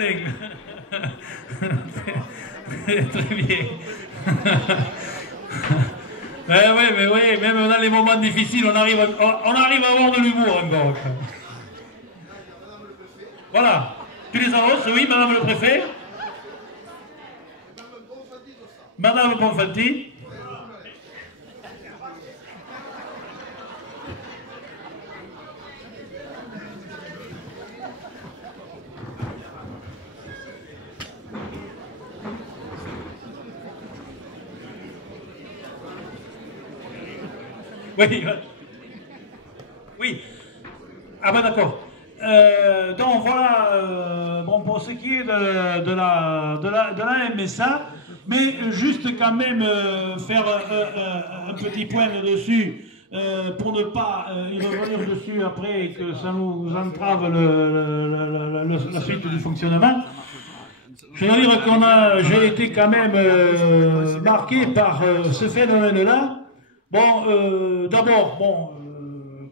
Alain. Très bien. Mais oui, même dans les moments difficiles, on arrive à avoir de l'humour encore. Voilà. Tu les annonces, oui, Madame le Préfet. Madame Bonfanti. Oui. Oui. Ah ben d'accord. Donc voilà, bon, pour ce qui est de la MSA, mais juste quand même faire un petit point dessus pour ne pas y revenir dessus après et que ça nous entrave la suite du fonctionnement. Je veux dire j'ai été quand même marqué par ce phénomène-là. Bon, d'abord, bon,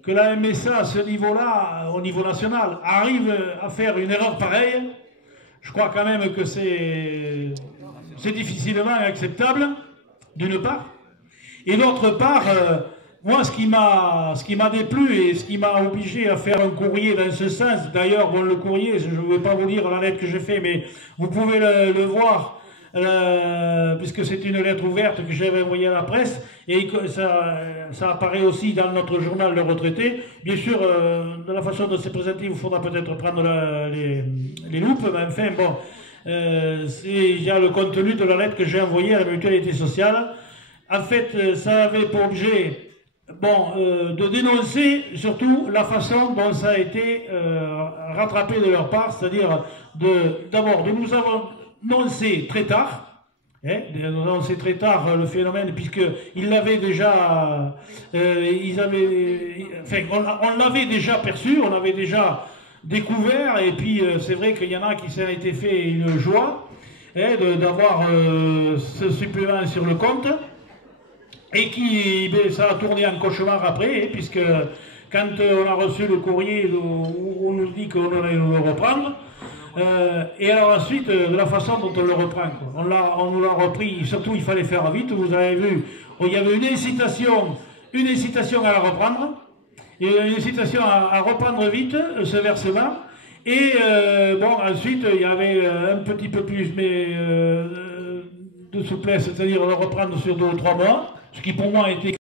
que la MSA à ce niveau-là, au niveau national, arrive à faire une erreur pareille, je crois quand même que c'est difficilement acceptable, d'une part. Et d'autre part, moi, ce qui m'a déplu et ce qui m'a obligé à faire un courrier dans ce sens, d'ailleurs, bon, le courrier, je ne vais pas vous lire la lettre que j'ai fait, mais vous pouvez le voir, puisque c'est une lettre ouverte que j'avais envoyée à la presse, et ça apparaît aussi dans notre journal Le Retraité. Bien sûr, de la façon dont c'est présenté, il vous faudra peut-être prendre les loupes, mais enfin, bon, il y a le contenu de la lettre que j'ai envoyée à la Mutualité Sociale. En fait, ça avait pour objet, bon, de dénoncer surtout la façon dont ça a été rattrapé de leur part, c'est-à-dire d'abord de nous avoir annoncé très tard, annoncé très tard le phénomène, puisqu'ils l'avaient déjà, on l'avait déjà perçu, on l'avait déjà découvert, et puis c'est vrai qu'il y en a qui s'en étaient fait une joie d'avoir ce supplément sur le compte. Et ça a tourné en cauchemar après, puisque quand on a reçu le courrier où on nous dit qu'on allait le reprendre, et alors ensuite, de la façon dont on le reprend, on nous l'a repris, surtout il fallait faire vite, vous avez vu, il y avait une incitation à la reprendre, une incitation à reprendre vite ce versement, et bon, ensuite il y avait un petit peu plus de souplesse, c'est-à-dire le reprendre sur 2 ou 3 mois, ce qui pour moi était